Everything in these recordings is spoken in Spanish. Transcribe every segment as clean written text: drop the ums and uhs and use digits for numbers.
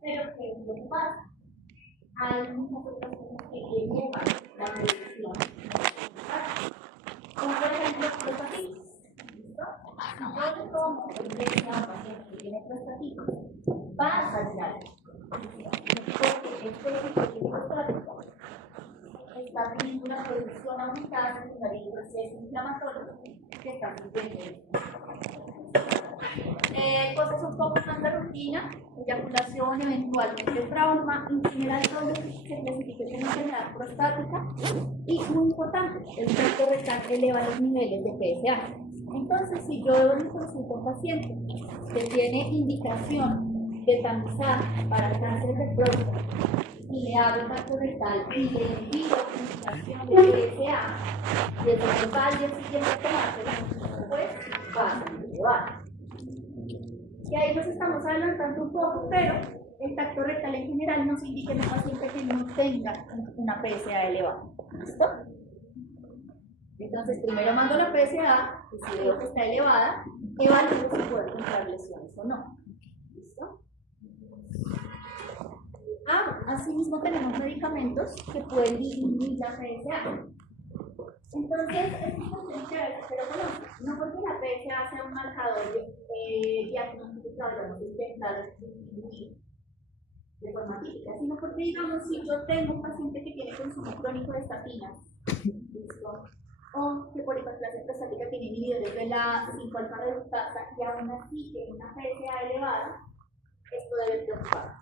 Pero ¿qué es lo que pasa? Hay muchas otras cosas que llevan la predicción. Como por ejemplo, prostatitis. ¿Listo? Si yo le tomo el pecho a un paciente que tiene prostatitis, va a salir algo. Porque este prostatitis está teniendo una producción aumentada secundaria de procesos inflamatorios que están sucediendo. Cosas un poco más de rutina, eyaculación, eventualmente trauma, en general todo lo que se clasifique como enfermedad prostática y muy importante, el tacto rectal eleva los niveles de PSA. Entonces, si yo doy un consulta a un paciente que tiene indicación de tamizar para cáncer de próstata y le hago el tacto rectal y le envío indicación de PSA, desde que va al día siguiente a tomárselo, pues va a ser elevado. Y ahí nos estamos adelantando un poco, pero el tacto rectal en general nos indica en el paciente que no tenga una PSA elevada. ¿Listo? Entonces, primero mando la PSA, y si veo que está elevada, evalúo si puedo encontrar lesiones o no. ¿Listo? Asimismo tenemos medicamentos que pueden disminuir la PSA. Entonces, es importante pero bueno, no porque la PSA sea un marcador diagnóstico que vayamos a intentar disminuir de forma típica, sino porque, digamos, si yo tengo un paciente que tiene consumo crónico de estatinas, ¿listo? O que por hiperplasia prostática tiene inhibidores de la 5-alfa reductasa y aún así tiene una PSA elevada, esto debe preocupar.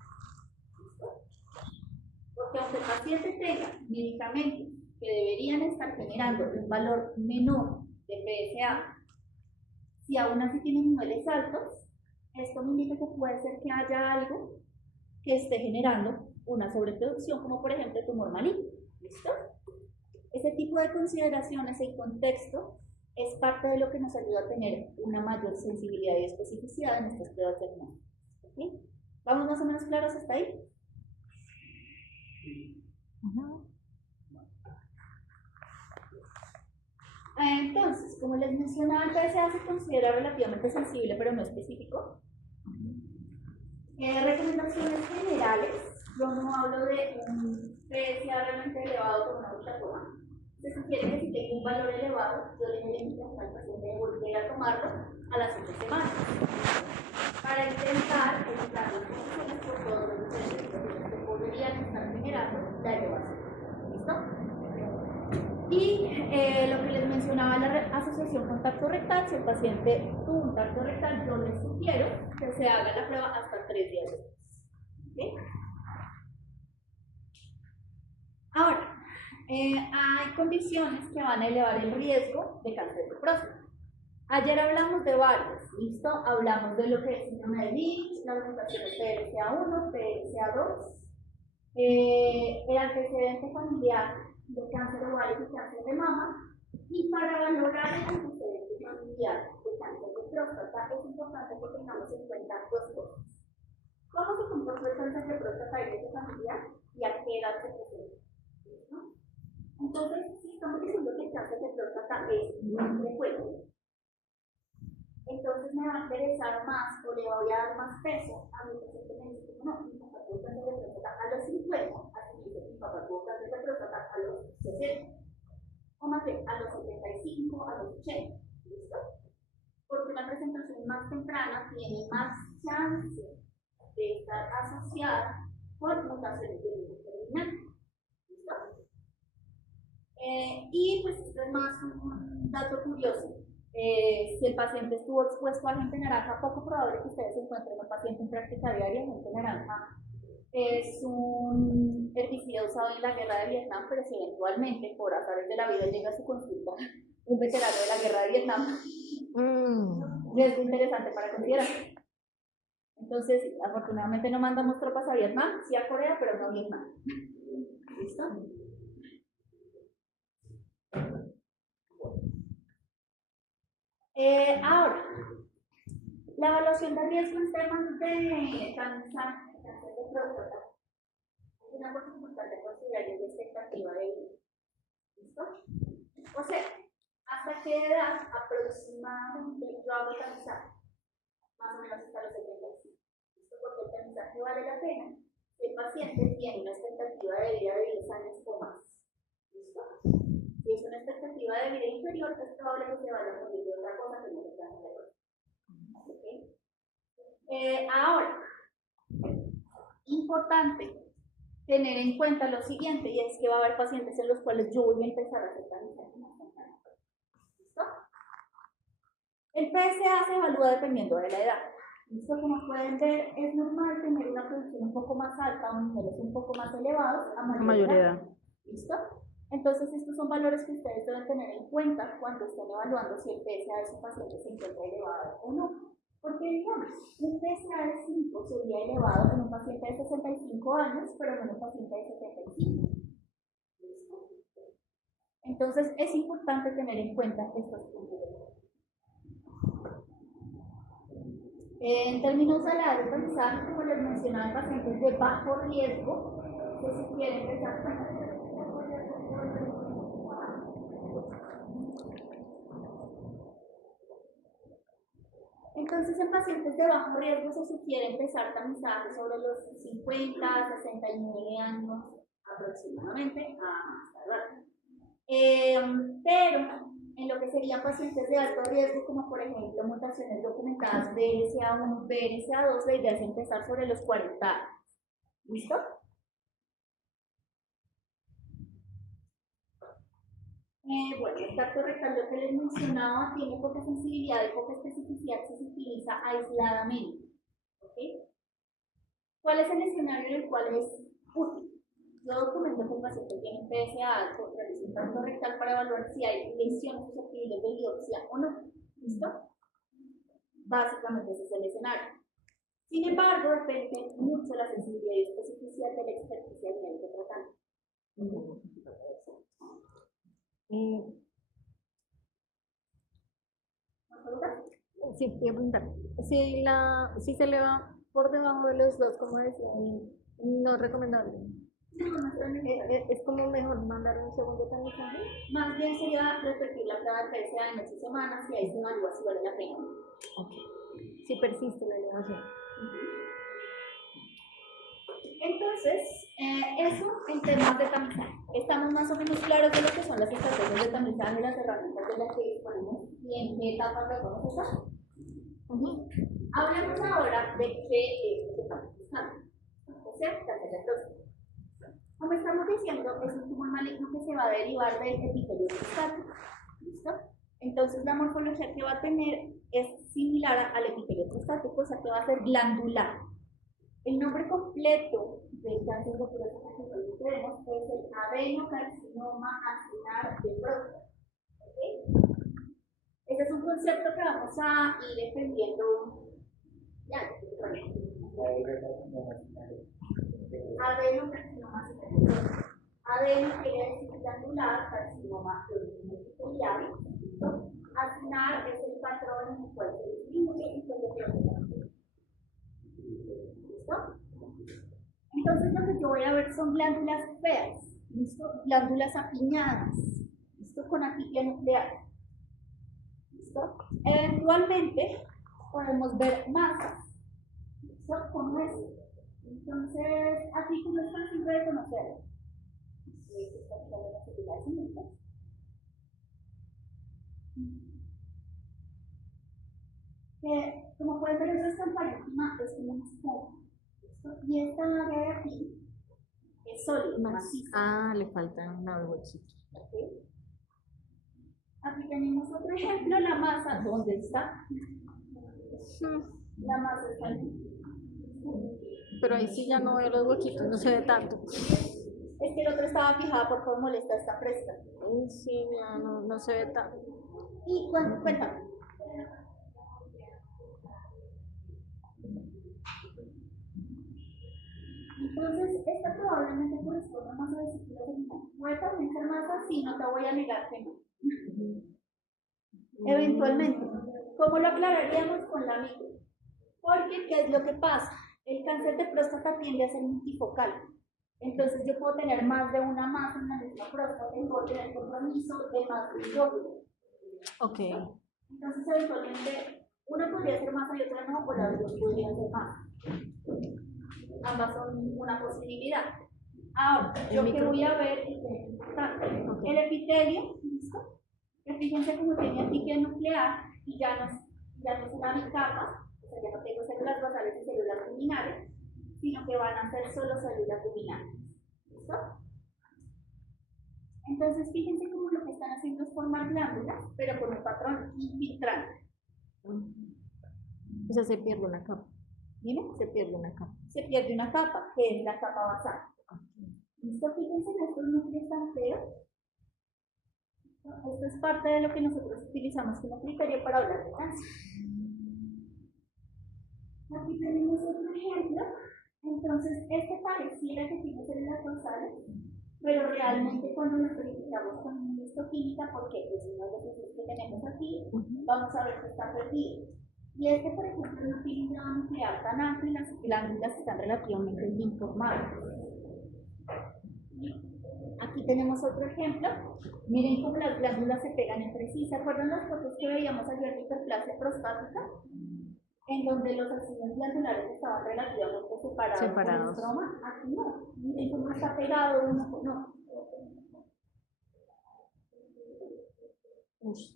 ¿Listo? Porque aunque el paciente tenga medicamentos que deberían estar generando un valor menor de PSA, si aún así tienen niveles altos, esto me indica que puede ser que haya algo que esté generando una sobreproducción, como por ejemplo el tumor maligno. ¿Listo? Ese tipo de consideraciones en contexto es parte de lo que nos ayuda a tener una mayor sensibilidad y especificidad en estas pruebas diagnósticas. ¿Okay? ¿Vamos más o menos claros hasta ahí? Entonces, como les mencionaba, el PSA se considera relativamente sensible, pero no específico. Recomendaciones generales, yo no hablo de un PSA realmente elevado como una ultrasoma. Se sugiere que si tengo un valor elevado, yo le doy indicación al paciente de volver a tomarlo a las 8 semanas para intentar evitar las condiciones por todos los diferentes que podrían estar generando la elevación. ¿Listo? Y lo que les mencionaba la asociación con tacto rectal, si el paciente tuvo un tacto rectal, yo les sugiero que se haga la prueba hasta 3 días después. ¿Okay? Ahora, hay condiciones que van a elevar el riesgo de cáncer de próstata. Ayer hablamos de varios, ¿listo? Hablamos de lo que es síndrome de Lynch, la aumentación de PLCA1, PLCA2, el antecedente familiar de cáncer ovárico y cáncer de mama, y para valorar el antecedente familiar de cáncer de próstata es importante que tengamos en cuenta dos cosas. ¿Cómo se comportó el cáncer de próstata en ese familiar y a qué edad se presenta? ¿No? Entonces, si estamos diciendo que el cáncer de próstata es muy frecuente, entonces me va a interesar más o le voy a dar más peso a mi paciente que me dice, no, mi papá tuvo cáncer de próstata a los 50, así que mi papá tuvo cáncer de próstata a los 60, o más bien a los 75, a los 80, ¿listo? Porque una presentación más temprana tiene más chance de estar asociada con mutaciones de virus terminal, ¿listo? Y pues esto es más un dato curioso. Si el paciente estuvo expuesto a agente naranja, poco probable que ustedes encuentren un paciente en práctica diaria. Agente naranja es un herbicida usado en la guerra de Vietnam, pero si eventualmente, por azares de la vida, llega a su consulta un veterano de la guerra de Vietnam, es interesante para considerar. Entonces, afortunadamente no mandamos tropas a Vietnam, sí a Corea, pero no a Vietnam. ¿Listo? Ahora, la evaluación de riesgo en temas de cáncer de próstata es una cosa importante considerar y es la expectativa de vida. ¿Listo? O sea, hasta qué edad aproximadamente yo hago tamizaje? Más o menos hasta los 75. ¿Listo? Porque el tamizaje vale la pena. El paciente tiene una expectativa de vida de 10 años o más. ¿Listo? Si es una expectativa de vida inferior, es probable que se vaya a morir de otra cosa que no se trata de otra. ¿Okay? Ahora, importante tener en cuenta lo siguiente, y es que va a haber pacientes en los cuales yo voy a empezar a hacer tamizaje. ¿Listo? El PSA se evalúa dependiendo de la edad. ¿Listo? Como pueden ver, es normal tener una producción un poco más alta o niveles un poco más elevados a mayor edad. ¿Listo? Entonces, estos son valores que ustedes deben tener en cuenta cuando estén evaluando si el PSA de su paciente se encuentra elevado o no. Porque, digamos, un PSA de 5 sería elevado en un paciente de 65 años, pero no en un paciente de 75. ¿Listo? Entonces, es importante tener en cuenta estos puntos. En términos de la de tamizaje, como les mencionaba, en pacientes de bajo riesgo, se sugiere empezar. Entonces, en pacientes de bajo riesgo se sugiere empezar tamizaje sobre los 50, 69 años aproximadamente a más tardar. Pero en lo que serían pacientes de alto riesgo, como por ejemplo mutaciones documentadas BRCA1, BRCA2, la idea es empezar sobre los 40 años. ¿Listo? Bueno, el tacto rectal, lo que les mencionaba, tiene poca sensibilidad y poca especificidad si se utiliza aisladamente. ¿Okay? ¿Cuál es el escenario en el cual es útil? Yo documento que el paciente tiene un PSA alto, realizo un tacto rectal para evaluar si hay lesiones susceptibles de biopsia o no. ¿Listo? Básicamente ese es el escenario. Sin embargo, depende mucho de la sensibilidad y especificidad de la experticia del médico tratante. Sí, te voy a preguntar. Si se le va por debajo de los dos, como decía, no es recomendable. Es como mejor mandar un segundo tamizaje. Más bien sería repetir la prueba de PSA en 8 semanas y ahí se evalúa si vale la pena. Okay. Si persiste la elevación. Entonces, eso en temas de tamizaje. Estamos más o menos claros de lo que son las estrategias de tamizaje y las herramientas de las que disponemos y en qué etapas las vamos a usar. Hablemos ahora de qué es lo que estamos buscando. O sea, cáncer de próstata. Como estamos diciendo, es un tumor maligno que se va a derivar del epitelio prostático. ¿Listo? Entonces, la morfología que va a tener es similar al epitelio prostático, o sea que va a ser glandular. El nombre completo del cáncer de próstata que hoy tenemos es el adenocarcinoma acinar de próstata. ¿Okay? Este es un concepto que vamos a ir entendiendo. Ya, adenocarcinoma acinar de próstata. Adeno quiere decir glandular, carcinoma epitelial. Acinar es el patrón en el cual se distingue y se determina. ¿Listo? Entonces lo que yo voy a ver son glándulas feas, ¿listo? Glándulas apiñadas, ¿listo? Con apiña nuclear. ¿Listo? Eventualmente podemos ver masas, ¿listo? Como es. Entonces, aquí como es fácil de reconocer. Como pueden ver, esta estampa es como una esponja. Y esta área de aquí es sólida, maciza. Le faltan unos huequitos. ¿Okay? Aquí tenemos otro ejemplo, la masa, ¿dónde está? La masa está aquí. Pero ahí sí ya no veo los huequitos, no se ve tanto. Es que el otro estaba fijada por cómo molesta esta fresca. Sí, ya no se ve tanto. Y cuéntame. Entonces, esta probablemente corresponde a masa vesícula seminal. ¿Puede también ser masa? Sí, no te voy a negar que no. Eventualmente. ¿Cómo lo aclararíamos con la micro? Porque, ¿qué es lo que pasa? El cáncer de próstata tiende a ser multifocal. Entonces, yo puedo tener más de una masa en la misma próstata y puedo tener compromiso de más de un lóbulo. Ok. Entonces, eventualmente, una podría ser más y otra no, o las dos podrían ser más. Ambas son una posibilidad. Ahora, yo que voy a ver y que es importante. El epitelio, ¿listo? Que fíjense cómo tiene antígeno nuclear y ya no es una bicapa, o sea, ya no tengo células basales y células luminales, sino que van a ser solo células luminales. ¿Listo? Entonces, fíjense cómo lo que están haciendo es formar glándulas, pero con un patrón infiltrante. O sea, se pierde una capa. ¿Dime? Se pierde una capa. Se pierde una capa, que es la capa basal. ¿Listo? Fíjense en estos núcleos tan feos. Esto es parte de lo que nosotros utilizamos como criterio para hablar de cáncer. Aquí tenemos otro ejemplo. Entonces, este pareciera que tiene células basales, pero realmente cuando lo verificamos con inmunohistoquímica, porque es uno de los procesos que tenemos aquí, vamos a ver que está perdido. Y este, por ejemplo, no tiene un grado nuclear tan amplio y las glándulas están relativamente bien formadas. Aquí tenemos otro ejemplo. Miren cómo las glándulas se pegan entre sí. ¿Se acuerdan las fotos que veíamos ayer de hiperplasia prostática? En donde los axones glandulares estaban relativamente separados por el estroma. Aquí no. Miren cómo está pegado uno con otro.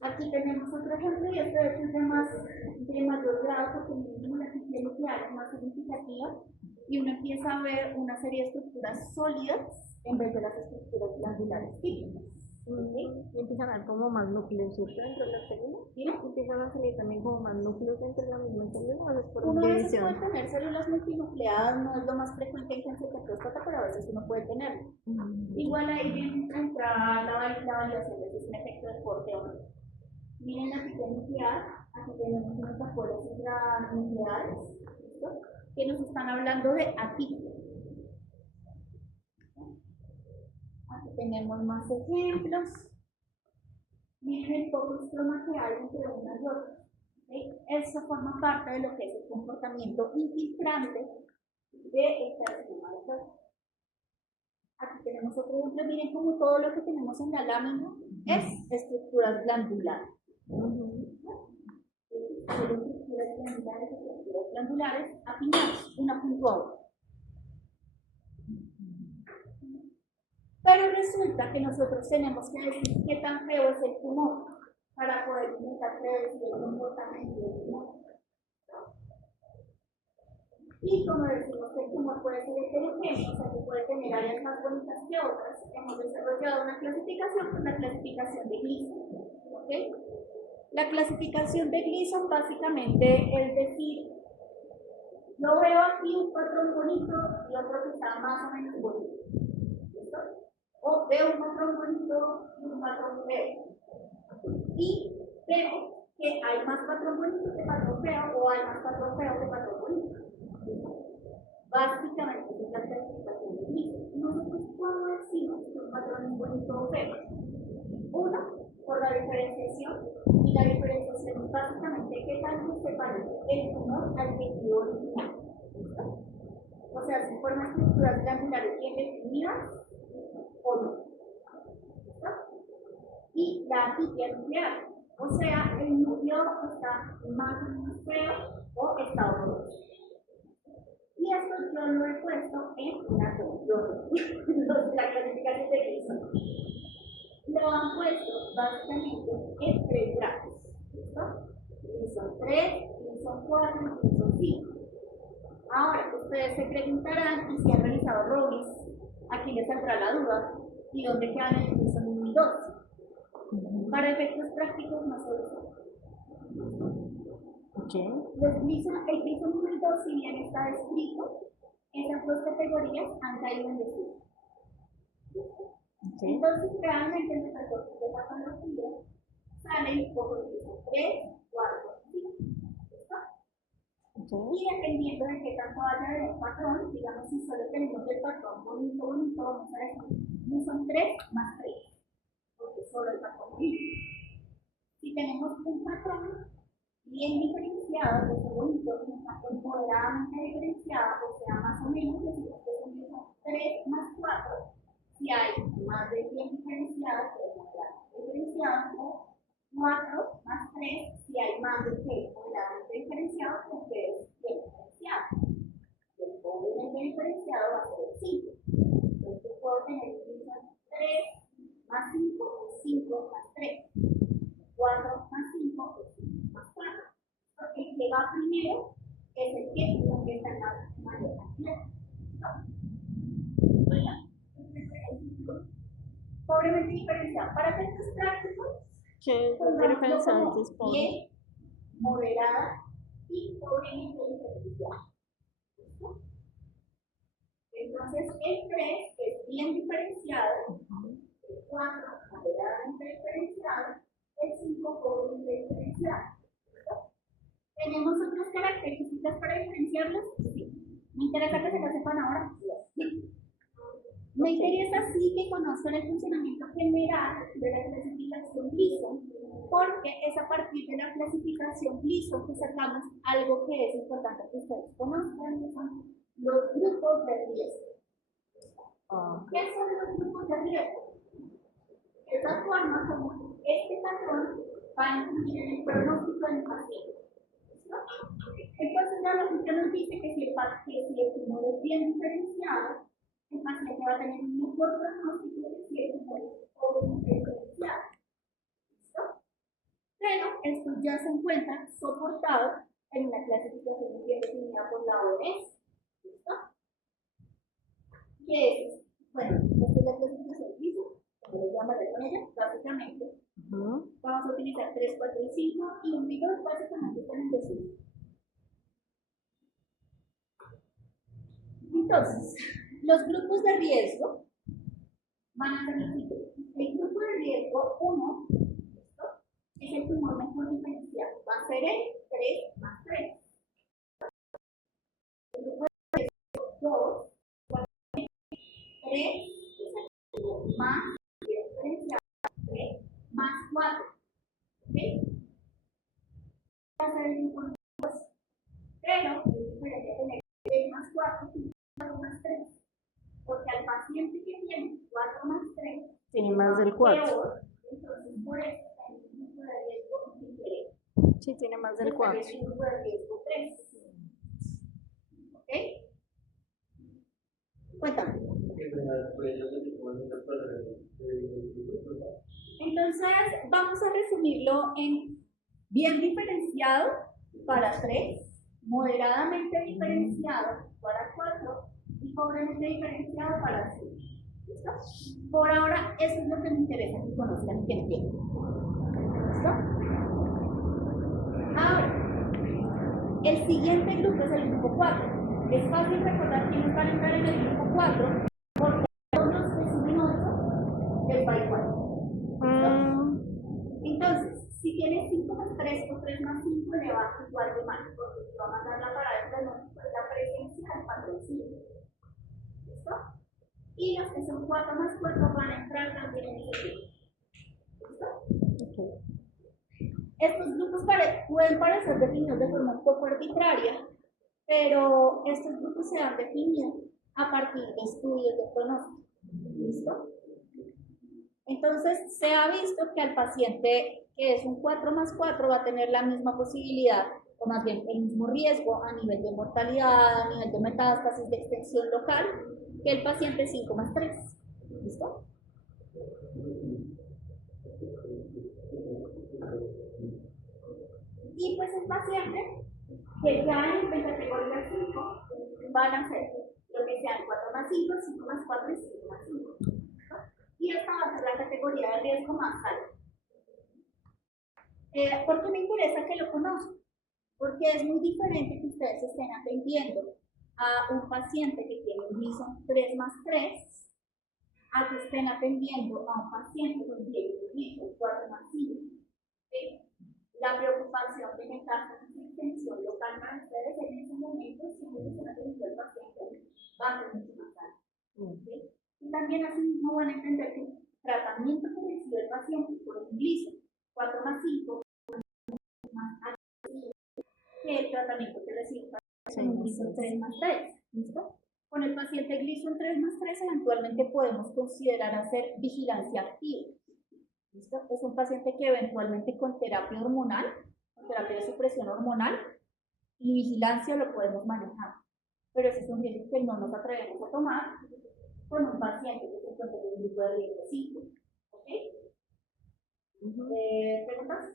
Aquí tenemos otro ejemplo y este de hecho es de mayor grado porque miren cómo la epitelio nuclear es más significativa y uno empieza a ver una serie de estructuras sólidas en vez de las estructuras glandulares típicas. Y empiezan a ver como más núcleos dentro de la célula. ¿Sí? Empiezan a salir también como más núcleos dentro de la misma célula. ¿O es por Uno a veces división? puede tener células multinucleadas, no es lo más frecuente en cáncer de próstata, pero a veces uno puede tenerlo. Igual ahí viene a entrar la validación de si es un efecto de corte o no. Miren la epitelio nuclear, aquí tenemos unos tapones intranucleares, ¿listo? Que nos están hablando de atípico. Aquí tenemos más ejemplos. Miren el poco estroma que hay entre unas y otras. ¿Okay? Eso forma parte de lo que es el comportamiento infiltrante del carcinoma de próstata. Aquí tenemos otro ejemplo. Miren cómo todo lo que tenemos en la lámina es estructuras glandulares. Estructuras glandulares apiñadas, una junto a otra. Pero resulta que nosotros tenemos que decir qué tan feo es el tumor para poder intentar predecir el comportamiento del tumor. Y como decimos que el tumor puede ser heterogéneo, o sea que puede tener áreas más bonitas que otras, hemos desarrollado una clasificación, pues la clasificación de Gleason. ¿Okay? La clasificación de Gleason básicamente es decir, yo veo aquí un patrón bonito y otro que está más o menos bonito. ¿Listo? O veo un patrón bonito y un patrón feo. Y veo que hay más patrón bonito que patrón feo o hay más patrón feo que patrón bonito. Básicamente es la clasificación de Gleason. Nosotros cómo decimos que un patrón es bonito o feo. Uno, por la diferenciación, y la diferenciación es básicamente qué tanto se parece el tumor al tejido original. O sea, si forma estructuras glandulares bien definidas o no. Y la atipias nuclear, o sea, el núcleo está más o menos feo o está horroroso. Y esto yo lo he puesto en una la clasificación de Gleason. Lo han puesto básicamente en 3 grados. ¿Listo? Gleason 3, Gleason 4 y Gleason 5. Ahora, ustedes se preguntarán y si han realizado ROBIS, aquí les saldrá la duda, ¿y dónde quedan el Gleason 1 y 2? Para efectos prácticos no se usa. El Gleason 1 y 2, si bien está escrito, esas dos categorías han caído en desuso. Entonces, realmente en nuestra corte de patología salen como Gleason 3, 4, 5. Y dependiendo de qué tanto haya de un patrón, digamos si solo tenemos el patrón bonito, vamos a decir Gleason 3 más 3, porque solo el patrón bonito. Si tenemos un patrón bien diferenciado, que sea bonito, que está moderadamente diferenciado, o sea, más o menos, decimos que es un Gleason 3 más 4. Si hay más de bien diferenciado, que es moderadamente diferenciado, o 4 más 3 si hay más de que moderadamente diferenciado que es bien diferenciado. El pobremente diferenciado va a ser el 5. Entonces puedo tener un 3 más 5, 5 más 3. 4 más 5 es 5 más 4. Porque el que va primero es el que está en la mayor cantidad. Pobremente diferenciado. Para efectos prácticos, ¿Qué es la diferencia entre pobre? bien, moderada y pobremente diferenciada. ¿Listo? Entonces, el 3 es bien diferenciado, el 4 moderadamente diferenciado, el 5 pobremente diferenciado. ¿Listo? ¿Tenemos otras características para diferenciarlos? Sí. ¿Me interesa que se lo sepan ahora? Sí. Me interesa sí que conozcan el funcionamiento general de la clasificación Gleason, porque es a partir de la clasificación Gleason que sacamos algo que es importante que ustedes conozcan, que son los grupos de riesgo. ¿Qué son los grupos de riesgo? De esta forma, como este patrón va a influir en el pronóstico del paciente. Entonces la lógica nos dice que si el tumor es bien diferenciado, el paciente va a tener un mejor pronóstico que si el tumor es pobremente diferenciado. ¿Listo? Pero esto ya se encuentra soportado en una clasificación bien definida por la OMS. ¿Listo? ¿Qué es? Bueno, esta es la clasificación Gleason, como lo llamaré con ella, básicamente. Vamos a utilizar 3, 4 y 5 y 1 y 2 básicamente están en desuso. Entonces, los grupos de riesgo van a ser los siguientes. El grupo de riesgo 1 es el tumor mejor diferenciado. Va a ser el 3 más 3. El grupo de riesgo 2 va a ser 3 es el tumor más diferenciado. 3 más 4. ¿Ok? Va a ser el grupo 2. Pero es diferente tener 3 más 4 que 4 más 3. Porque al paciente que tiene 4 más 3 tiene más del 4. Peor, entonces por eso está en un grupo de riesgo diferente. Sí, tiene más del 4. Está en un grupo de riesgo 3. ¿Ok? Cuéntame. Entonces vamos a resumirlo en bien diferenciado para 3, moderadamente diferenciado para 4 y pobremente diferenciado para 5. ¿Listo? Por ahora, eso es lo que me interesa que conozcan y que entiendan. ¿Listo? Ahora, el siguiente grupo es el grupo 4. Es fácil recordar quiénes van a entrar en el grupo 4 porque a todos los que suben 8 les va igual. ¿Listo? Entonces, si tienes 5 más 3 o 3 más 5 le va igual de mal, porque te va a mandar la parada de pronóstico de la presencia del patrón 5. ¿Listo? Y los que son 4 más 4 van a entrar también en ese grupo. ¿Listo? Okay. Estos grupos pueden parecer definidos de forma un poco arbitraria, pero estos grupos se han definido a partir de estudios de pronóstico. ¿Listo? Entonces, se ha visto que al paciente que es un 4 más 4 va a tener la misma posibilidad, o más bien el mismo riesgo a nivel de mortalidad, a nivel de metástasis, de extensión local, que el paciente 5 más 3. ¿Listo? Y pues el paciente que ya en categoría 5 van a ser lo que sean 4 más 5, 5 más 4 y 5 más 5. Y esta va a ser la categoría de riesgo más alta. ¿Por qué me interesa que lo conozcan? Porque es muy diferente que ustedes estén atendiendo a un paciente que tiene un Gleason 3 más 3 a que estén atendiendo a un paciente que tiene un Gleason 4 más 5. ¿Sí? La preocupación de metástasis y extensión local para ustedes en ese momento, si no están atendiendo al paciente, va a ser mucho más alto. ¿Sí? Y también así mismo van a entender que el tratamiento que recibe el paciente por un Gleason 4 más 5 más alto que el tratamiento que recibe el paciente con un Gleason 3 más 3. ¿Listo? Con el paciente Gleason 3 más 3 eventualmente podemos considerar hacer vigilancia activa. ¿Listo? Es un paciente que eventualmente con terapia hormonal, con terapia de supresión hormonal y vigilancia lo podemos manejar. Pero ese es un riesgo que no nos atrevemos a tomar con un paciente que se encuentra en un grupo de riesgo 5. ¿Ok? ¿Preguntas?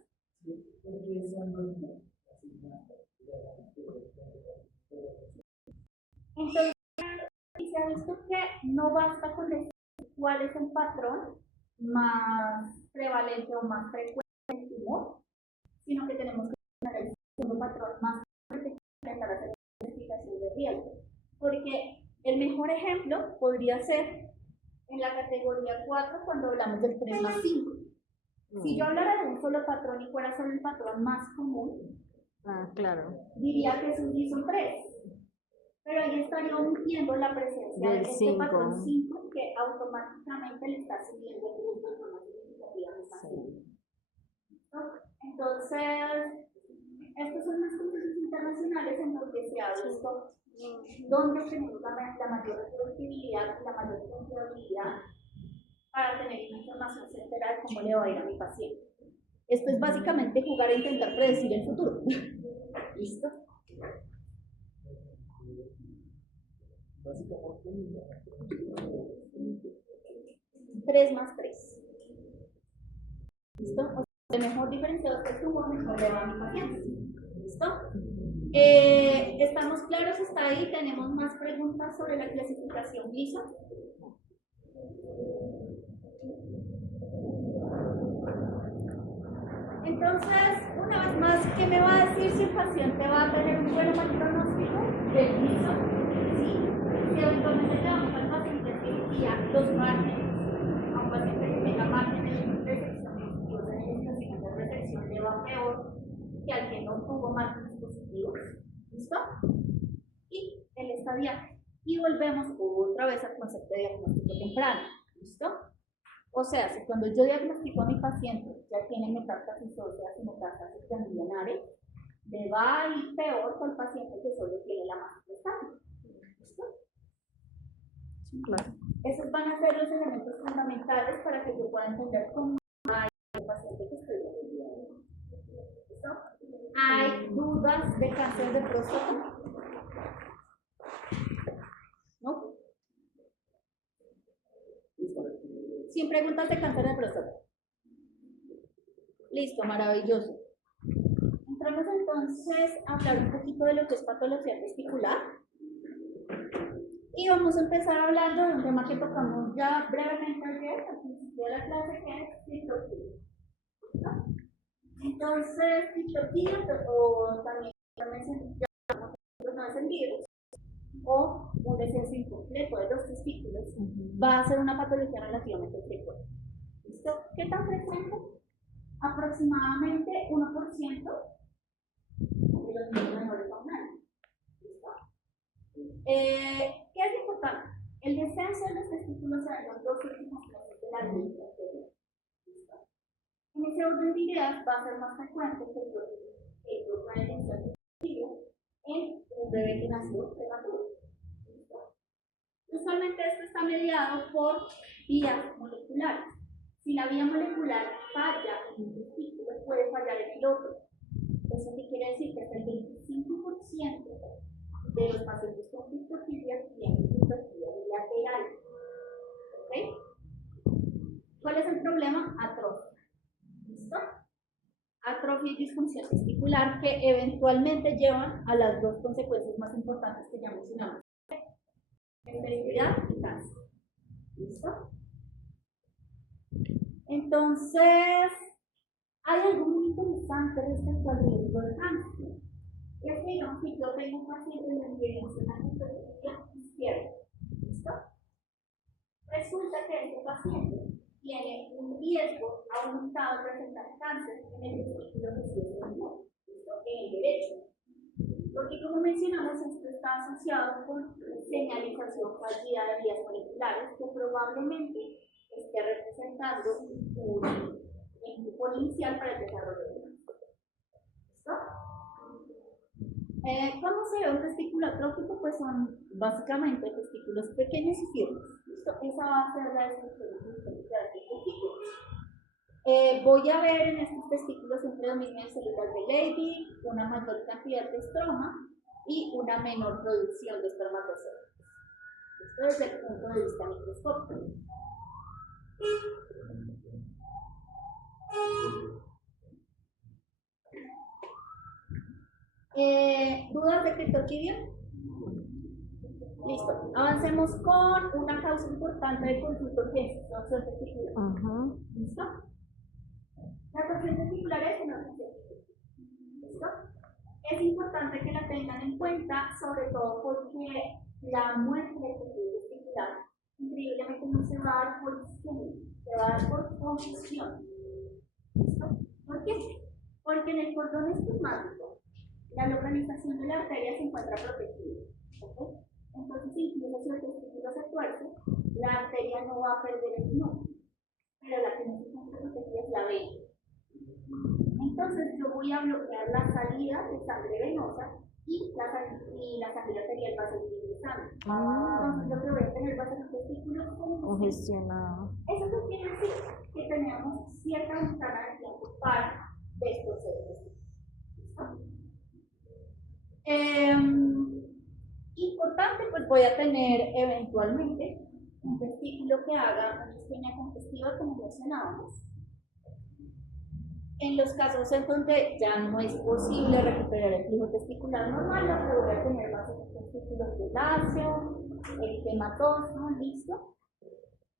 Entonces, se ha visto que no basta con decir cuál es el patrón más prevalente o más frecuente del tumor, sino que tenemos que tener el segundo patrón más frecuente para hacer la identificación de riesgo. Porque el mejor ejemplo podría ser en la categoría 4 cuando hablamos del 3 más 5. Si yo hablara de un solo patrón y fuera solo el patrón más común, claro, diría que es un Gleason 3. Pero ahí estaría omitiendo la presencia de este patrón 5 que automáticamente le está subiendo el riesgo de forma significativa a mi paciente. Entonces, estos son los estudios internacionales en los que se ha visto dónde tenemos la mayor reproductibilidad y la mayor confiabilidad para tener una información certera de cómo le va a ir a mi paciente. Esto es básicamente jugar a intentar predecir el futuro. ¿Listo? Básicamente 3 más 3. ¿Listo? O sea, el mejor diferenciador que tumor, mejor le va a mi paciente. ¿Listo? ¿Estamos claros hasta ahí? ¿Tenemos más preguntas sobre la clasificación Gleason? Entonces, una vez más, ¿qué me va a decir si el paciente va a tener un buen o mal pronóstico del Gleason? Sí. Si eventualmente le damos al paciente cirugía los márgenes, a un paciente que tenga márgenes de resección positivos en el estación de resección le va peor que al que no tuvo márgenes positivos. ¿Listo? Y el estadio. Y volvemos otra vez al concepto de diagnóstico temprano. ¿Listo? O sea, si cuando yo diagnostico a mi paciente ya tiene metástasis óseas y metástasis ganglionares, le va a ir peor que al paciente que solo tiene la masa estática. ¿Listo? Claro. Esos van a ser los elementos fundamentales para que yo pueda entender cómo hay el paciente que estoy viendo. ¿Listo? ¿Hay dudas de cáncer de próstata? ¿No? Sin preguntas de cáncer de próstata. Listo, maravilloso. Entramos entonces a hablar un poquito de lo que es patología testicular. Y vamos a empezar hablando de un tema que tocamos ya brevemente ayer, al principio de la clase, que es citoquinia. Entonces, citoquinia, o también no virus, o un descenso incompleto de los testículos, va a ser una patología relativamente frecuente. ¿Listo? ¿Qué tan frecuente? Aproximadamente 1% de los niños menores a un año. ¿Listo? ¿Qué es importante? El descenso de los testículos en los dos últimos meses de la vida. ¿Listo? En ese orden de ideas va a ser más frecuente que el grupo de descenso en un bebé que nació prematuro. Usualmente esto está mediado por vías moleculares. Si la vía molecular falla en un testículo, puede fallar en el otro. ¿Eso qué quiere decir? Que el 25% de los pacientes con citoquinia tienen citoquinia bilateral. ¿Ok? ¿Cuál es el problema? Atrofia. ¿Listo? Atrofia y disfunción testicular que eventualmente llevan a las dos consecuencias más importantes que ya mencionamos: esterilidad y cáncer. ¿Listo? Entonces, hay algo muy interesante respecto al riesgo de cáncer. Es que digamos que yo tengo un paciente en el que menciona la citoquinia izquierda. ¿Listo? Resulta que este paciente tiene un riesgo aumentado de presentar cáncer en el testículo que sí es ¿listo? En el derecho. Porque como mencionamos, esto está asociado con señalización fallida de vías moleculares que probablemente esté representando un impulso inicial para el desarrollo de ¿listo? ¿Cómo se ve un testículo atrófico? Pues son básicamente testículos pequeños y firmes. ¿Listo? Esa va a ser la descripción de testículos. Voy a ver en estos testículos un predominio de células de Leydig, una mayor cantidad de estroma y una menor producción de espermatozoides. Esto desde el punto de vista microscópico. ¿Dudas de criptoquibia? Listo. Avancemos con una causa importante de consulta que es torsión testicular. ¿Listo? La torsión testicular es una torsión. ¿Listo? Es importante que la tengan en cuenta, sobre todo porque la muestra de tejido testicular increíblemente no se va a dar por isquemia, se va a dar por confusión. ¿Listo? ¿Por qué? Porque en el cordón estigmático la localización de la arteria se encuentra protegida. ¿Okay? Entonces, incluso si el testículo se tuerce, la arteria no va a perder el flujo, pero la que no se encuentra protegida es la vena. Entonces, yo voy a bloquear la salida de sangre venosa y la sangre arterial va a seguir ingresando. Entonces, lo que voy a tener va a ser un testículo congestionado. ¿Eso qué quiere decir? Que tenemos cierta ventana de tiempo para desprocesos. Importante, pues voy a tener eventualmente un testículo que haga una isquemia congestiva, como mencionábamos. En los casos en donde ya no es posible recuperar el flujo testicular normal, lo que voy a tener más es testículos de láceo, el hematoso, ¿listo?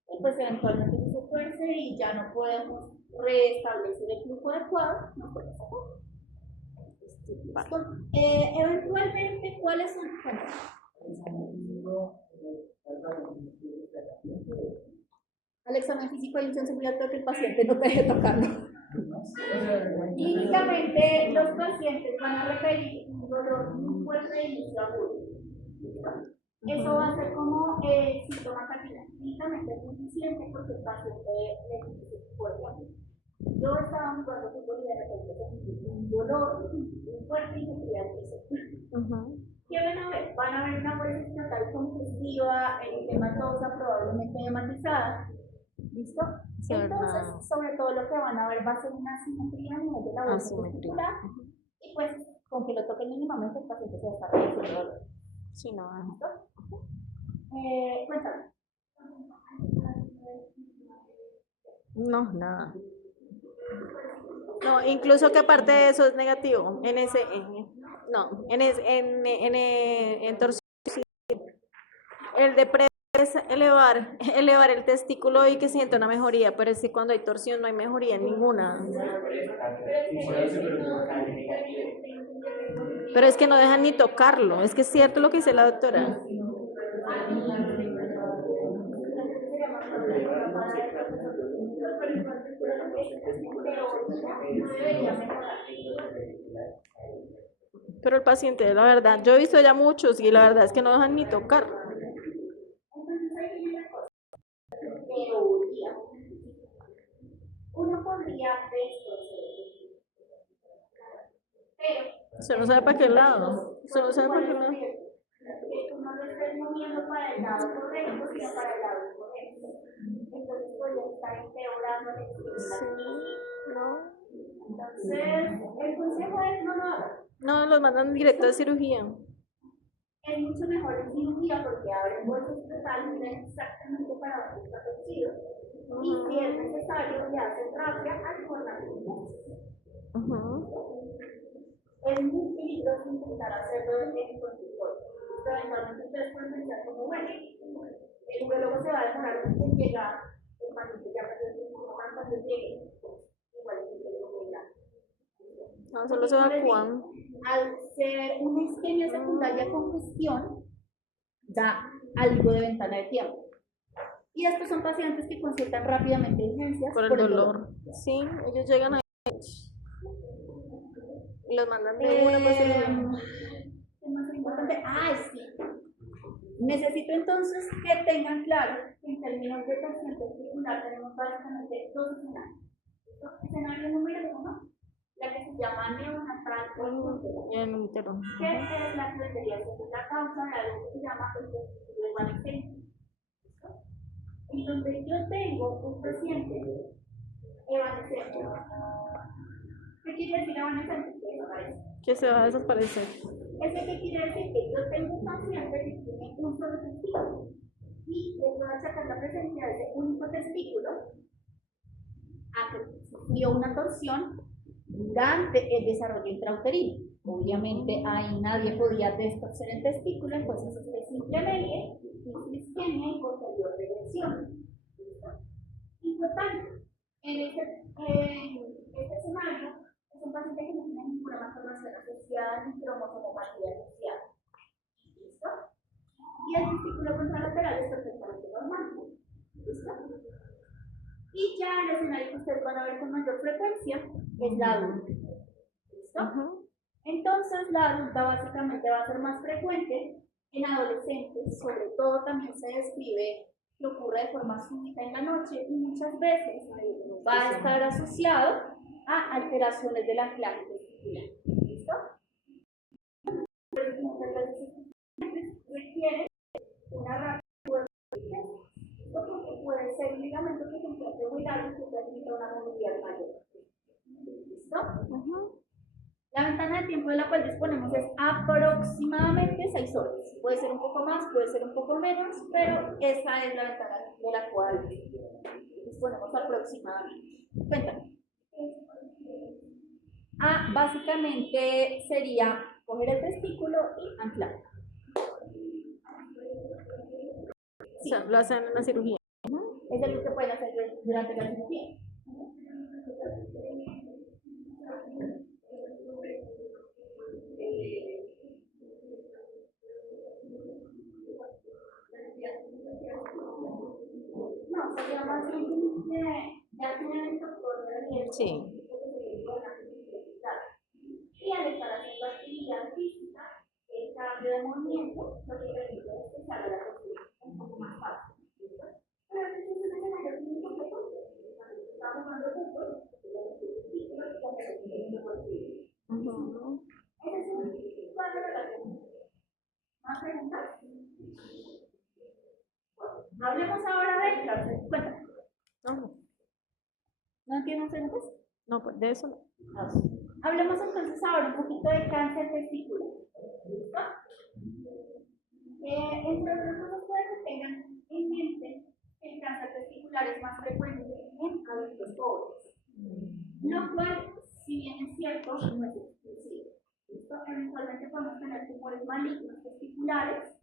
Y pues eventualmente si se tuerce y ya no podemos restablecer el flujo adecuado, no podemos hacerlo. Eventualmente, ¿cuáles son? Al examen físico hay insensibilidad que el paciente no te deje tocarlo. Clínicamente, los pacientes van a referir un dolor muy fuerte de inicio agudo. Eso va a ser como síntoma cardíaco. Clínicamente es muy eficiente porque el paciente necesita fuerte. Yo estaba jugando fútbol y de repente sentí un dolor muy fuerte y se quería eso. ¿Qué van a ver? Van a ver una fuerza estatal congestiva, eritematosa, probablemente hematizada. ¿Listo? Entonces, sobre todo lo que van a ver va a ser una asimetría a nivel de la bolsa testicular y pues con que lo toquen mínimamente el paciente se va a estar reduciendo dolor. Sí, no. ¿Listo? Cuéntame. No, nada. No, incluso que aparte de eso es negativo. En torsión, el de es elevar el testículo y que sienta una mejoría, pero es que cuando hay torsión no hay mejoría en ninguna. Pero es que no dejan ni tocarlo, es que es cierto lo que dice la doctora. Pero el paciente, la verdad, yo he visto ya muchos y la verdad es que no dejan ni tocar. Uno podría destorcer, pero Se no sabe para qué lado. Se no sabe para qué lado. Que tú no lo estés moviendo para el lado correcto, sino para el lado incorrecto. Entonces podría estar empeorando la discriminación. Entonces, el consejo es no lo hagas. No, los mandan directo a cirugía. Es mucho mejor en cirugía porque abren bolsas totales y ven exactamente para dónde está torcido. Y si es necesario, le hacen terapia al coronavirus. Es muy peligroso intentar hacerlo en el consultorio. Pero eventualmente ustedes pueden pensar como, bueno, el urologo se va a demorar mucho en llegar, el paciente ya perdió el tiempo cuando llegue, igual es un riesgo muy grande. No, solo se evacúan. Al ser una isquemia secundaria con congestión, da algo de ventana de tiempo. Y estos son pacientes que consultan rápidamente urgencias por el dolor. Sí, ellos llegan ahí y los mandan de una para ¿qué más es importante? Sí. Necesito entonces que tengan claro que en términos de torsión testicular tenemos básicamente dos escenarios. Escenario número 1, la que se llama neonatal o en útero, que es la que debería ser la causa de algo que se llama el testículo evanescente. En donde yo tengo un paciente evanescente. ¿Qué quiere decir evanescente? Que desaparece. Que se va a desaparecer. ¿Eso qué quiere decir? Que yo tengo un paciente que tiene un solo testículo y le voy a achacar la presencia de ese único testículo a que sufrió una torsión durante el desarrollo intrauterino. Obviamente ahí nadie podía destorcer el testículo, entonces es simplemente isquemia y posterior regresión. Importante, en este escenario es un paciente que no tiene ninguna malformación asociada ni cromosomopatía asociada. ¿Listo? Y el testículo contralateral es perfectamente normal. ¿Listo? Y ya el escenario que ustedes van a ver con mayor frecuencia es la adulta. ¿Listo? Entonces la adulta básicamente va a ser más frecuente en adolescentes, sobre todo también se describe que ocurre de forma súbita en la noche y muchas veces va a estar asociado a alteraciones del anclaje testicular. ¿Listo? Muchas veces requiere una rápida porque puede ser un ligamento que se encuentre muy largo y que permita una movilidad mayor. ¿Listo? La ventana de tiempo de la cual disponemos es aproximadamente 6 horas. Puede ser un poco más, puede ser un poco menos, pero esa es la ventana de la cual disponemos aproximadamente. Cuéntame. Básicamente sería coger el testículo y anclar. Sí. O sea, lo hacen en la cirugía. Es lo que pueden hacer durante la cirugía. No, sería más bien ya tienen el doctor de riesgo. Sí. Y al estar haciendo actividad física, el cambio de movimiento lo que permite es que salga la costura un poco más fácil. Pero si es un escenario clínico que cuando estamos jugando fútbol, ese es un cuadro de la pregunta. ¿Más preguntas? Hablemos ahora del cáncer. Cuéntame. ¿No entienden preguntas? No, pues de eso no. Hablemos entonces ahora un poquito de cáncer testicular. ¿Listo? Entre otras cosas, pueden que tengan en mente que el cáncer testicular es más frecuente en adultos jóvenes. Lo cual, si bien es cierto, no es exclusivo. ¿Listo? Eventualmente podemos tener tumores malignos testiculares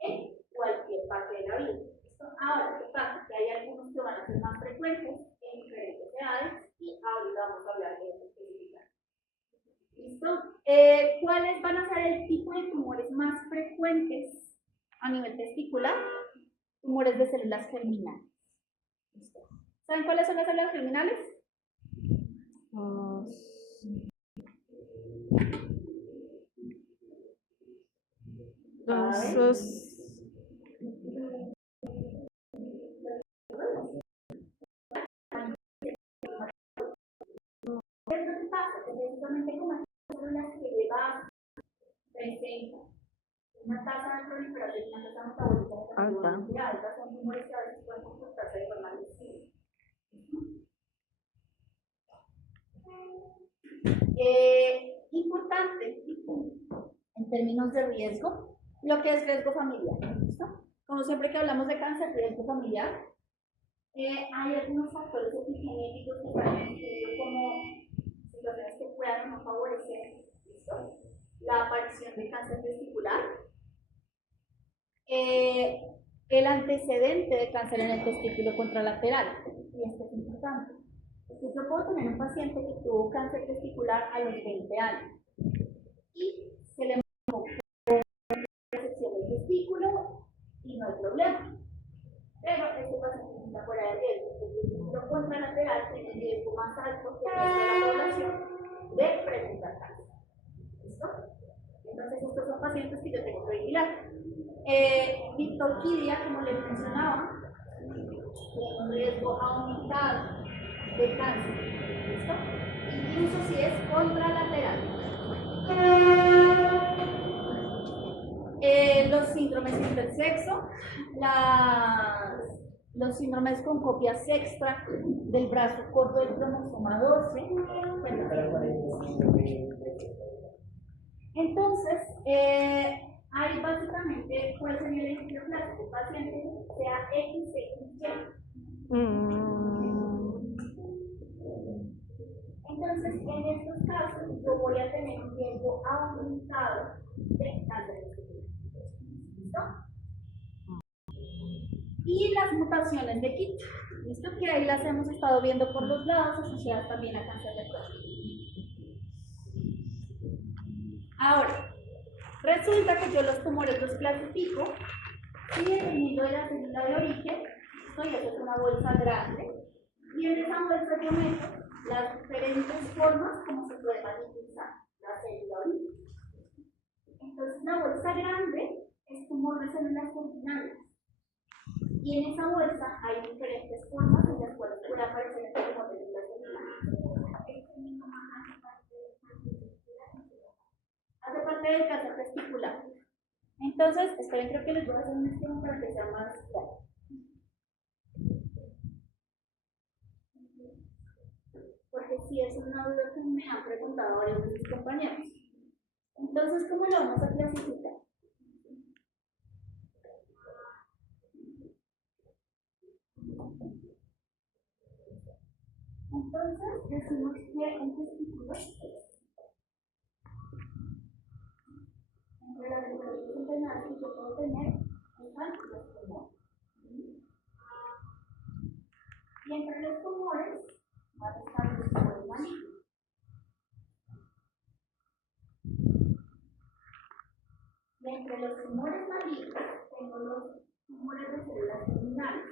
en cualquier parte de la vida. ¿Listo? Ahora, ¿qué pasa? Que hay algunos que van a ser más frecuentes en diferentes edades y ahorita vamos a hablar de eso específicamente. ¿Listo? ¿Cuáles van a ser el tipo de tumores más frecuentes a nivel testicular? Tumores de células germinales. ¿Listo? ¿Saben cuáles son las células germinales? Entonces, ¿Qué pasa? Que precisamente como las células que llevan presentan una tasa de proliferación y una tasa metabólica muy alta, son tumores que a veces pueden comportarse de forma agresiva. Importante en términos de riesgo, lo que es riesgo familiar. ¿Listo? Como siempre que hablamos de cáncer, riesgo familiar, hay algunos factores epigenéticos que están incluidos como situaciones que puedan no favorecer, ¿listo?, la aparición de cáncer testicular, el antecedente de cáncer en el testículo contralateral, y esto es importante. Entonces, yo puedo tener un paciente que tuvo cáncer testicular a los 20 años y se le mantuvo resección del testículo y no hay problema. Pero este paciente está fuera de riesgo. El testículo contralateral tiene un riesgo más alto que el resto de la población de presentar cáncer. ¿Listo? Entonces, estos son pacientes que yo tengo que vigilar. Diptorquidia, como les mencionaba, tiene un riesgo aumentado de cáncer. ¿Listo? Incluso si es contralateral. Los síndromes intersexo, las los síndromes con copias extra del brazo corto del cromosoma 12. Entonces, ahí básicamente puede ser el ejemplo del paciente sea XXY. Entonces, en estos casos, yo voy a tener un riesgo aumentado de cáncer de pulmón. ¿Listo? Y las mutaciones de KIT, ¿listo? Que ahí las hemos estado viendo por los lados, asociadas también a cáncer de próstata. Ahora, resulta que yo los tumores los clasifico y dependiendo de la célula de origen, esto ya es una bolsa grande, y en esa bolsa yo meto las diferentes formas como se puede manipular la célula de origen. Entonces, la bolsa grande es tumor de células germinales. Y en esa bolsa hay diferentes formas en las cuales puede aparecer el tumor de células germinales. Hace parte del cáncer testicular. Entonces, esperen, creo que les voy a hacer un esquema para que sea más claro. Porque sí es una duda que me han preguntado varios de mis compañeros. Entonces, ¿cómo lo vamos a clasificar? Entonces, decimos que un testículo entre las diferentes enfermedades que yo puedo tener están los tumores. Y entre los tumores van a estar los tumores malignos. Y entre los tumores malignos tengo los tumores de células germinales.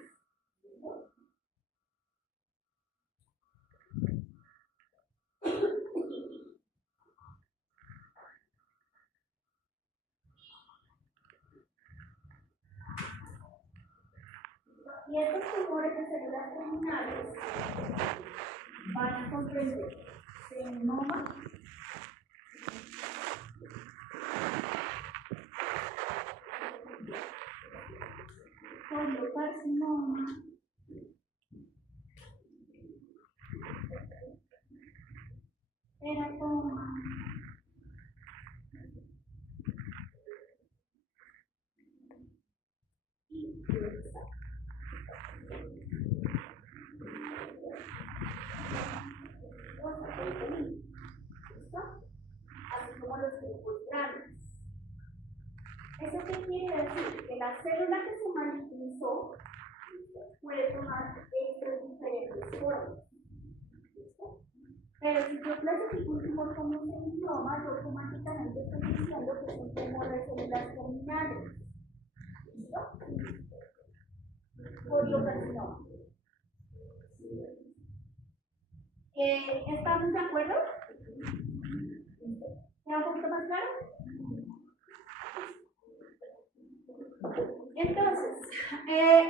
Y estos tumores de células germinales van a comprender seminoma, choliocarcinoma, teratoma, y plexo. ¿Listo? Así como los grupos grandes. ¿Eso qué quiere decir? Que la célula que se magnetizó puede tomar estas diferentes formas. ¿Listo? Pero si yo clasifico un tumor como un seminoma, yo automáticamente estoy diciendo que es un tumor de células germinales. ¿Listo? Choliocarcinoma. ¿Estamos de acuerdo? ¿Queda un poquito más claro? Entonces,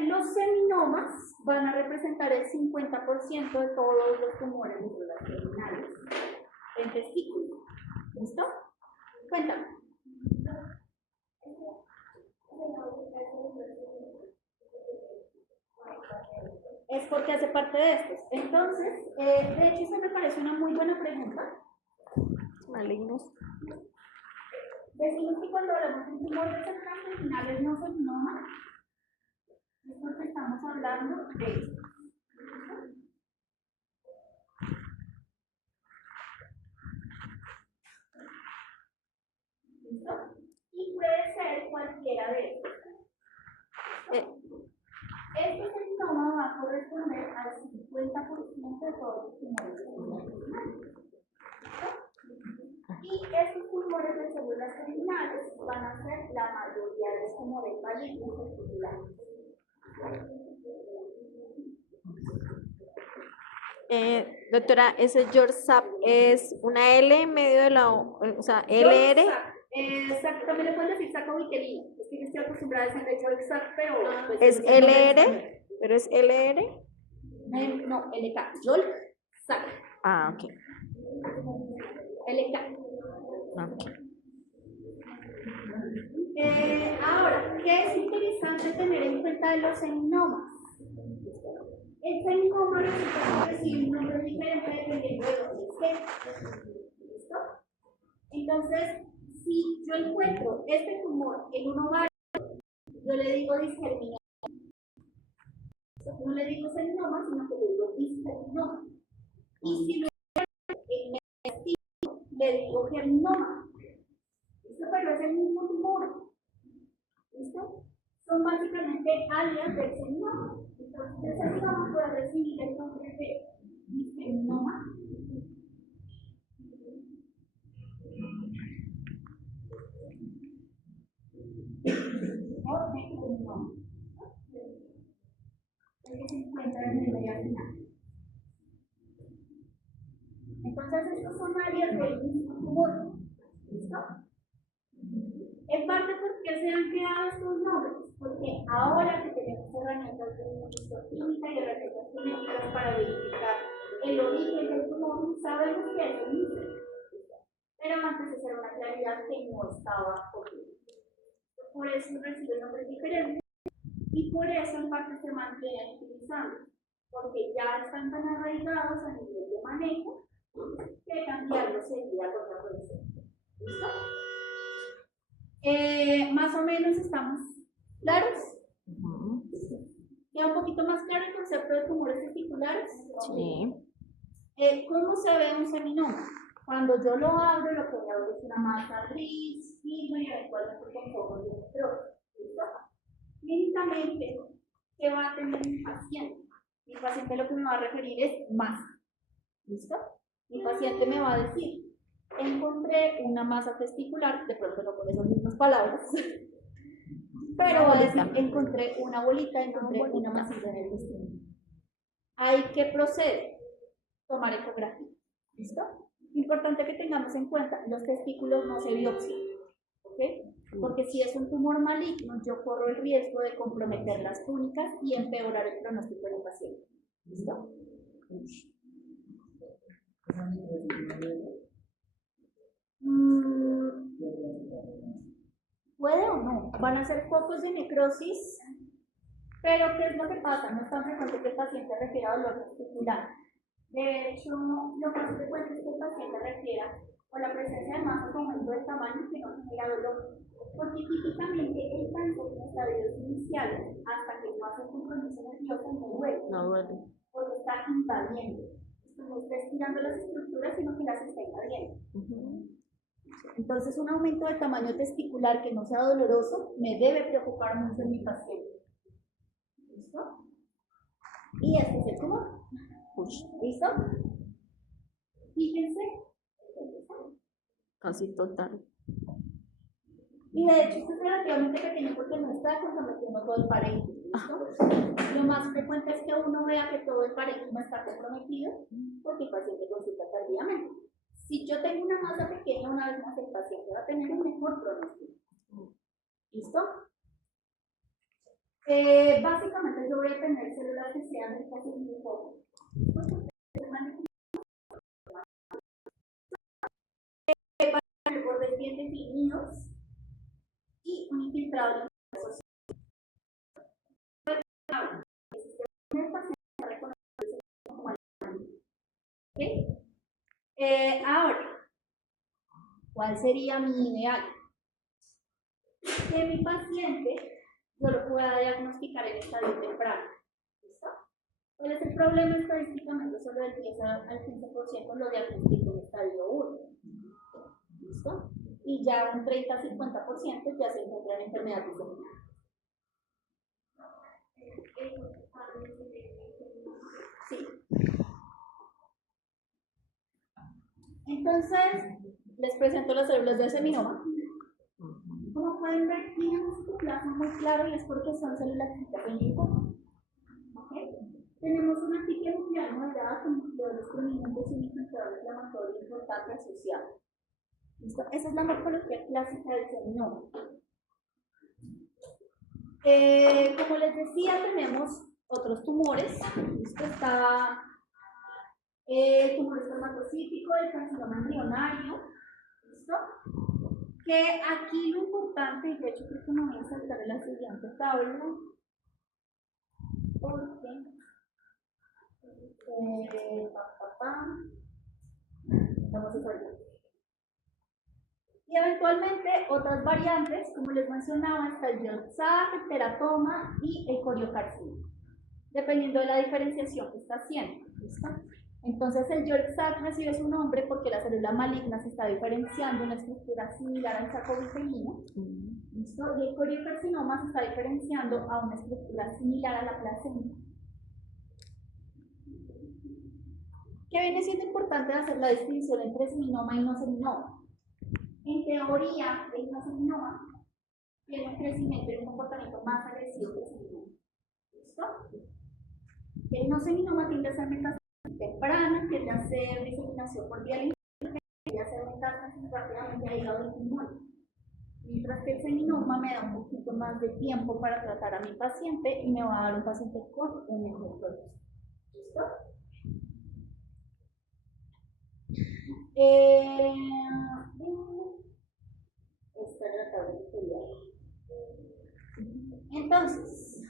los seminomas van a representar el 50% de todos los tumores de células germinales en testículo. ¿Listo? Cuéntame. Es porque hace parte de estos. Entonces, de hecho, eso me parece una muy buena pregunta. Malignos. Decimos que cuando hablamos de un tumor de células germinales no seminoma, es porque estamos hablando de esto. ¿Listo? Y puede ser cualquiera de estos. Este seminoma va a corresponder al 50% de todos los tumores de células germinales. Y estos tumores de células germinales van a ser la mayoría de los tumores malignos testiculares. Doctora, ese Yorsap es una L en medio de la o sea, LR. Exacto, también le puedes decir sacoviquelina. Es que yo estoy acostumbrada a decirle Yorsap, pero. Pues, ¿Es LR? ¿Pero es LR? No, LK. Yolk, sac. Ah, ok. LK. Okay. Ahora, ¿qué es interesante tener en cuenta de los seminomas? ese mismo resulta que recibe un nombre diferente dependiendo de dónde esté. ¿Listo? Entonces, si yo encuentro este tumor en un ovario, yo le digo disgerminoma. No le digo seminoma, sino que le digo disgerminoma. Y si lo encuentro en el intestino, le digo germinoma. ¿Listo? Pero es el mismo tumor. ¿Listo? Son básicamente alias del seminoma. Entonces, el seminoma puede recibir el nombre de disgerminoma. O de germinoma. El que se encuentra en el medio final. Entonces, estos son áreas del mismo tumor. ¿Listo? En parte, ¿por qué se han creado estos nombres? Porque ahora que tenemos herramientas de inmunohistoquímica y herramientas genéticas para verificar el origen del tumor, sabemos que es el mismo. Pero antes esa era una claridad que no estaba ocurriendo. Por eso reciben nombres diferentes y por eso en parte se mantienen utilizando, porque ya están tan arraigados a nivel de manejo que cambiarlo sería contraproducente. ¿Listo? Más o menos estamos claros. ¿Queda un poquito más claro el concepto de tumores testiculares? Sí. ¿Cómo se ve un seminoma? Cuando yo lo abro, lo que veo es una masa gris, firme y eventualmente con pocos de necrosis. ¿Listo? Clínicamente, ¿qué va a tener mi paciente? Mi paciente lo que me va a referir es masa. ¿Listo? Mi paciente me va a decir, encontré una masa testicular, de pronto no con esas mismas palabras, pero va a decir, encontré una bolita, encontré una masita en el intestino. Hay que proceder, tomar ecografía. ¿Listo? Importante que tengamos en cuenta, los testículos no se biopsian, ¿ok? Porque si es un tumor maligno, yo corro el riesgo de comprometer las túnicas y empeorar el pronóstico del paciente. ¿Listo? ¿Puede o no? Van a ser focos de necrosis, pero ¿qué es lo que pasa? No es tan frecuente que el paciente refiera dolor testicular. De hecho, lo más frecuente es que el paciente refiera por la presencia de masas con aumento del tamaño que no genera dolor. Porque típicamente el cáncer en estadios iniciales, hasta que no hace un compromiso nervioso, no duele. No duele. Porque está invadiendo. No está estirando las estructuras, sino que las está invadiendo. Entonces, un aumento del tamaño testicular que no sea doloroso me debe preocupar mucho en mi paciente. ¿Listo? Y este es el tumor. ¿Listo? Fíjense. Casi total. Y de hecho, esto es relativamente pequeño porque no está comprometiendo todo el parénquima. ¿Listo? Lo más frecuente es que uno vea que todo el parénquima está comprometido porque el paciente consulta tardíamente. Si yo tengo una masa pequeña, una vez más el paciente va a tener un mejor pronóstico. ¿Listo? Básicamente yo voy a tener células que sean ricas en glucosa. Bordes bien definidos y un infiltrado ahora, ¿cuál sería mi ideal? Que mi paciente yo lo pueda diagnosticar en estadio temprano. ¿Listo? ¿Cuál es el problema estadísticamente? Solo del 10 al 15% lo diagnostico en estadio 1. ¿Listo? Y ya un 30-50% ya se encuentra en enfermedad diseminada. Sí. Entonces, les presento las células de seminoma. Como pueden ver, tienen un citoplasma muy claro y es porque son células ricas en linfoma. ¿Okay? Tenemos una pique nuclear moderada con nucleoles prominentes y un infiltrador inflamatorio importante asociado. ¿Listo? Esa es la morfología clásica del seminoma. Como les decía, tenemos otros tumores. ¿Listo? Está el tumor espermatocítico, el carcinoma embrionario. ¿Listo? Que aquí lo importante, y de hecho creo que me voy a saltar en la siguiente tabla, porque Pa, pa, pa. Vamos a salir. Y eventualmente otras variantes, como les mencionaba, está el York-Sac, el teratoma y el coriocarcinoma, dependiendo de la diferenciación que está haciendo. ¿Listo? Entonces el York-Sac recibe su nombre porque la célula maligna se está diferenciando en una estructura similar al saco uterino. ¿Listo? Y el coriocarcinoma se está diferenciando a una estructura similar a la placenta. ¿Qué viene siendo importante hacer la distinción entre seminoma y no seminoma? En teoría, el no seminoma tiene un crecimiento y un comportamiento más agresivo que el seminoma. ¿Listo? El no seminoma tiende a ser metástasis temprana, tiende a ser diseminación por vía linfática, tiende a ser metástasis rápidamente a hígado y pulmón. Mientras que el seminoma me da un poquito más de tiempo para tratar a mi paciente y me va a dar un paciente con un mejor pronóstico. ¿Listo? Esta es la tabla anterior. Entonces,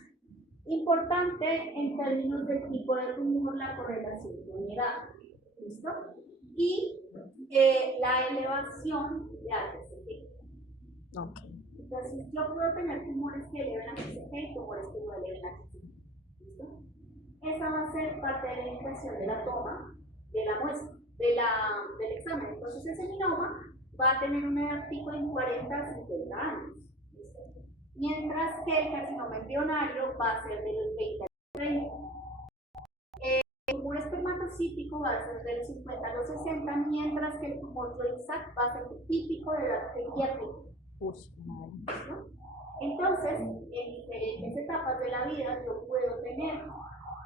importante en términos del tipo de tumor la correlación con edad. ¿Listo? Y la elevación de HCG. Okay. Entonces, yo puedo tener tumores que eleven HCG y tumores que no eleven HCG. ¿Listo? Esa va a ser parte de la impresión de la toma de la muestra, del examen. Entonces, el seminoma va a tener una edad pico de 40 a 50 años. ¿Listo? Mientras que el carcinoma embrionario va a ser de los 20 a los 30. El tumor espermatocítico va a ser de los 50 a los 60, mientras que el tumor York-Sac va a ser típico de edad pediátrica. ¿No? Entonces, en diferentes etapas de la vida yo puedo tener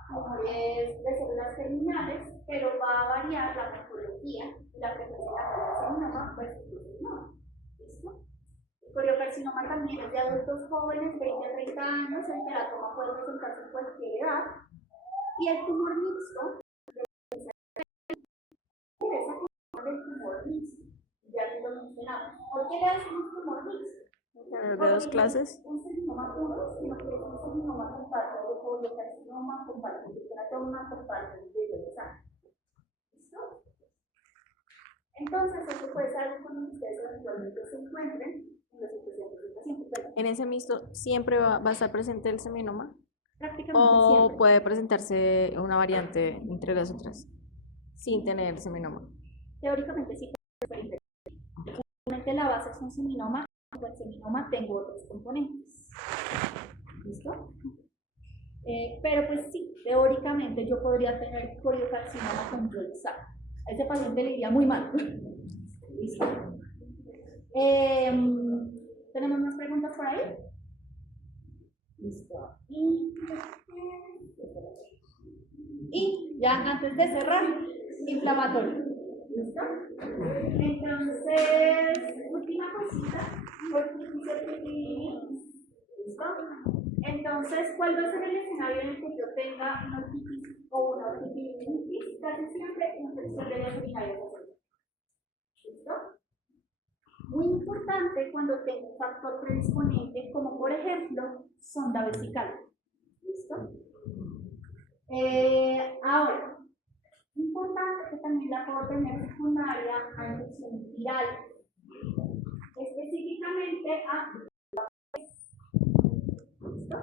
tumores de células germinales, pero va a variar la morfología y la frecuencia de la seminoma versus el seminoma. ¿Listo? El coriocarcinoma también es de adultos jóvenes, 20 a 30 años, el teratoma puede presentarse en cualquier edad, y el tumor mixto interesa que el tumor mixto, ya que lo mencionamos. ¿Por qué le decimos tumor mixto? ¿De dos clases? Un seminoma puro, sino que es un seminoma con parte de coriocarcinoma, con parte de teratoma, con parte de York-Sac. ¿Listo? Entonces, eso puede ser algo con lo que ustedes eventualmente se encuentren en los pacientes del paciente. ¿En ese mixto siempre va a estar presente el seminoma? Prácticamente ¿O siempre. puede presentarse una variante entre las otras sin tener seminoma? Teóricamente sí, pero realmente la base es un seminoma, y con el seminoma tengo otros componentes. ¿Listo? Pero pues sí, teóricamente yo podría tener coriocarcinoma con York-Sac. A ese paciente le iría muy mal. ¿Listo? ¿Tenemos más preguntas por ahí? Listo. Y ya antes de cerrar, inflamatorio. ¿Listo? Entonces, última cosita, ¿listo? Entonces, ¿cuál va a ser el escenario en el que yo tenga una otitis o una otitis? Casi siempre infección de los urinarios. ¿Listo? Muy importante cuando tengo un factor predisponente, como por ejemplo, sonda vesical. ¿Listo? Ahora, importante que también la puedo tener secundaria a infección viral, específicamente a. ¿Listo?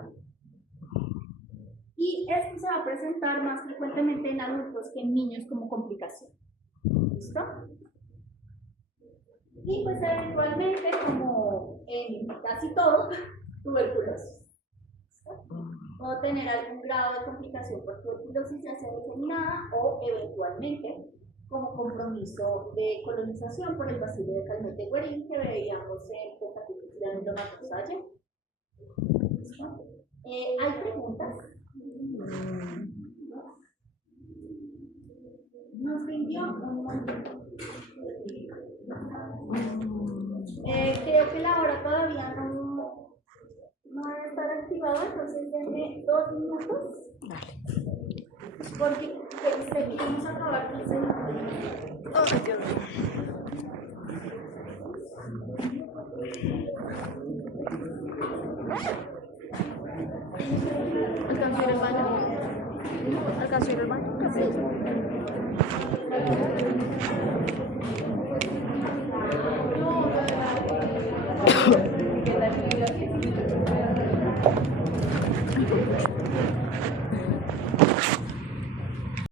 Y esto se va a presentar más frecuentemente en adultos que en niños como complicación. ¿Listo? Y pues eventualmente, como en casi todo, tuberculosis. Puedo tener algún grado de complicación por tuberculosis, ya sea diseminada o eventualmente como compromiso de colonización por el bacilo de Calmette-Guerin que veíamos en hepatitis granulomatosa ayer. ¿Hay preguntas? Nos rindió un montón. Creo que la hora todavía no debe estar activada, entonces denme 2 minutos. Porque vamos a acabar 15 minutos. ¡Ay, Dios mío! ¿Alcanzó a ir al baño? ¿Alcanzó a ir al baño? Sí.